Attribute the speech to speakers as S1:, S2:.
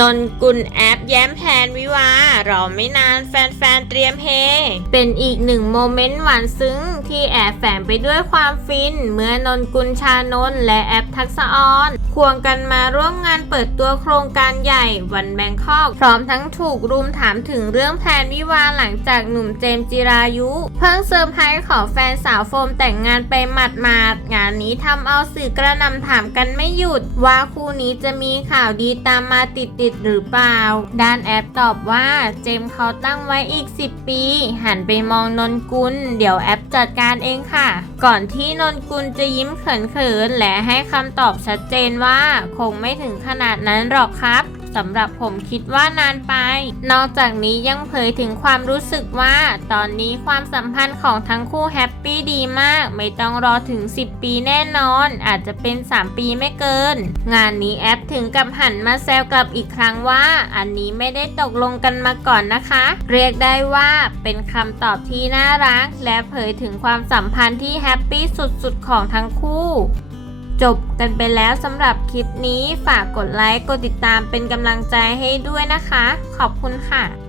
S1: นนกุลแอปแย้มแผนวิวา รอไม่นานแฟนๆเตรียมเฮ เป็นอีกหนึ่งโมเมนต์หวานซึ้ง ที่แอบแฝงไปด้วยความฟิน เมื่อนนกุลชานนท์และแอปทักษะออนควงกันมาร่วมงานเปิดตัวโครงการใหญ่วันแบงคอก พร้อมทั้งถูกรุมถามถึงเรื่องแผนวิวาห์หลังจากหนุ่มเจมจิรายุ เพิ่งเซอร์ไพรส์ขอแฟนสาวโฟมแต่งงานไปหมาดงานนี้ทำเอาสื่อกระนำถามกันไม่หยุด ว่าคู่นี้จะมีข่าวดีตามมาติดๆหรือเปล่า ด้านแอปตอบว่าเจมเขาตั้งไว้อีก 10 ปี หันไปมองนนกุล เดี๋ยวแอปจัดการเองค่ะ ก่อนที่นนกุลจะยิ้มเขินๆ และให้คำตอบชัดเจนว่า คงไม่ถึงขนาดนั้นหรอกครับ สำหรับผมคิดว่านานไป นอกจากนี้ยังเผยถึงความรู้สึกว่า ตอนนี้ความสัมพันธ์ของทั้งคู่แฮปปี้ดีมาก ไม่ต้องรอถึง 10 ปีแน่นอน อาจจะเป็น 3 ปีไม่เกิน งานนี้แอปถึงกับหันมาแซวกลับอีกครั้งว่า อันนี้ไม่ได้ตกลงกันมาก่อนนะคะ เรียกได้ว่าเป็นคำตอบที่น่ารัก และเผยถึงความสัมพันธ์ที่แฮปปี้สุดๆของทั้งคู่ จบกันไปแล้วสำหรับคลิปนี้ฝากกดไลค์ กดติดตามเป็นกำลังใจให้ด้วยนะคะ ขอบคุณค่ะ